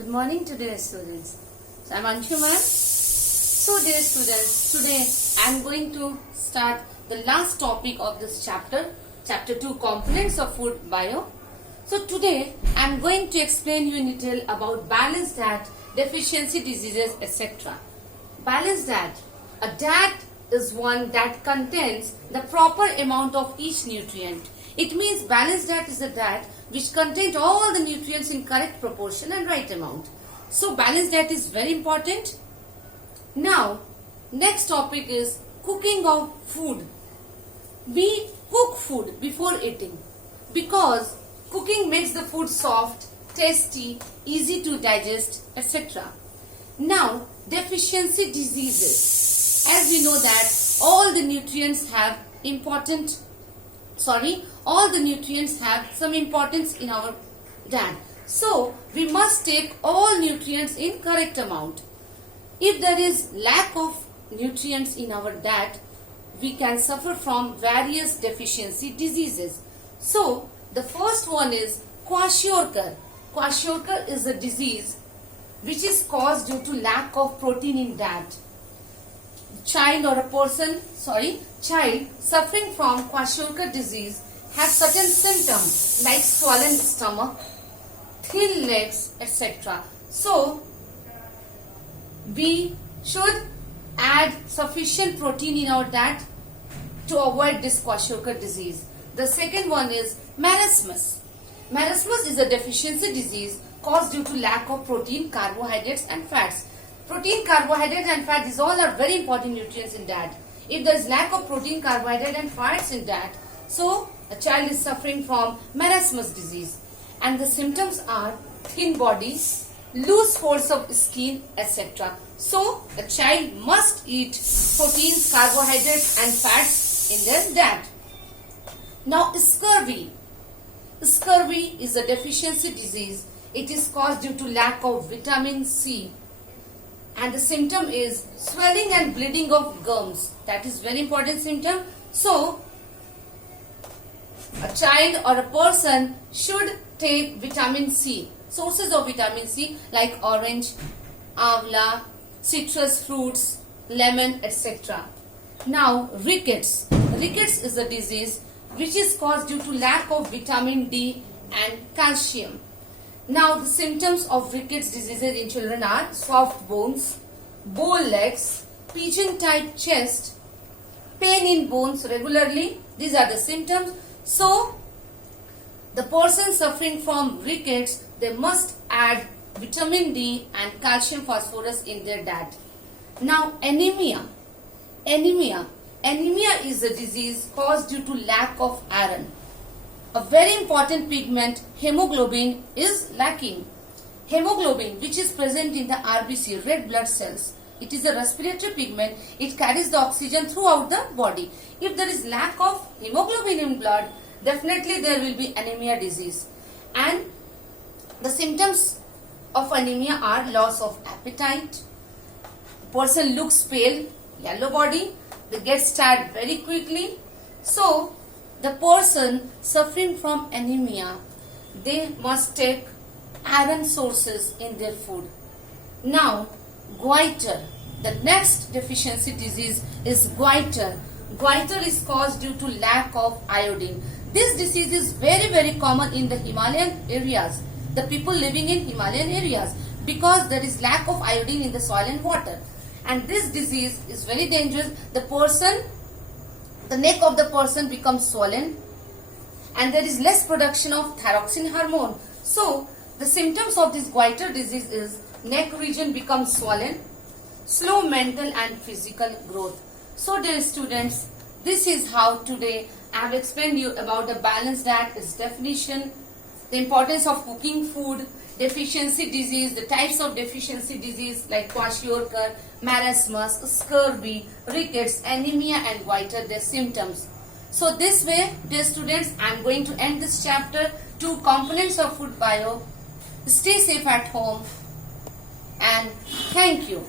Good morning to dear students. So I am Anshu ma'am. So dear students, today I am going to start the last topic of this chapter, chapter 2, components of food bio. So today I am going to explain you in detail about balanced diet, deficiency diseases, etc. Balanced diet. A diet is one that contains the proper amount of each nutrient. It means balanced diet is a diet which contains all the nutrients in correct proportion and right amount. So balanced diet is very important. Now, next topic is cooking of food. We cook food before eating because cooking makes the food soft, tasty, easy to digest, etc. Now, deficiency diseases. As we know that all the nutrients have some importance in our diet. So, we must take all nutrients in correct amount. If there is lack of nutrients in our diet, we can suffer from various deficiency diseases. So, the first one is kwashiorkor. Kwashiorkor is a disease which is caused due to lack of protein in diet. Child suffering from kwashiorkor disease has certain symptoms like swollen stomach, thin legs, etc. So, we should add sufficient protein in our diet to avoid this kwashiorkor disease. The second one is marasmus. Marasmus is a deficiency disease caused due to lack of protein, carbohydrates and fats. Protein, carbohydrates and fat, these all are very important nutrients in diet. If there is lack of protein, carbohydrate and fats in diet, so a child is suffering from marasmus disease. And the symptoms are thin body, loose folds of skin, etc. So a child must eat proteins, carbohydrates and fats in their diet. Now scurvy. Scurvy is a deficiency disease. It is caused due to lack of vitamin C. And the symptom is swelling and bleeding of gums. That is very important symptom. So, a child or a person should take vitamin C. Sources of vitamin C like orange, amla, citrus fruits, lemon, etc. Now, rickets. Rickets is a disease which is caused due to lack of vitamin D and calcium. Now, the symptoms of rickets diseases in children are soft bones, bow legs, pigeon-type chest, pain in bones regularly. These are the symptoms. So, the person suffering from rickets, they must add vitamin D and calcium phosphorus in their diet. Now, anemia. Anemia is a disease caused due to lack of iron. A very important pigment, hemoglobin, is lacking. Hemoglobin, which is present in the RBC, red blood cells, it is a respiratory pigment. It carries the oxygen throughout the body. If there is lack of hemoglobin in blood, definitely there will be anemia disease. And the symptoms of anemia are loss of appetite, person looks pale, yellow body, they get tired very quickly. So, the person suffering from anemia, they must take iron sources in their food. Now, goiter. The next deficiency disease is goiter. Goiter is caused due to lack of iodine. This disease is very common in the Himalayan areas. The people living in Himalayan areas, because there is lack of iodine in the soil and water. And this disease is very dangerous. The neck of the person becomes swollen and there is less production of thyroxine hormone. So, the symptoms of this goiter disease is neck region becomes swollen, slow mental and physical growth. So, dear students, this is how today I have explained you about the balanced diet, its definition, the importance of cooking food, deficiency disease, the types of deficiency disease like kwashiorkor, marasmus, scurvy, rickets, anemia and goiter, their symptoms. So this way, dear students, I am going to end this chapter 2, components of food bio. Stay safe at home and thank you.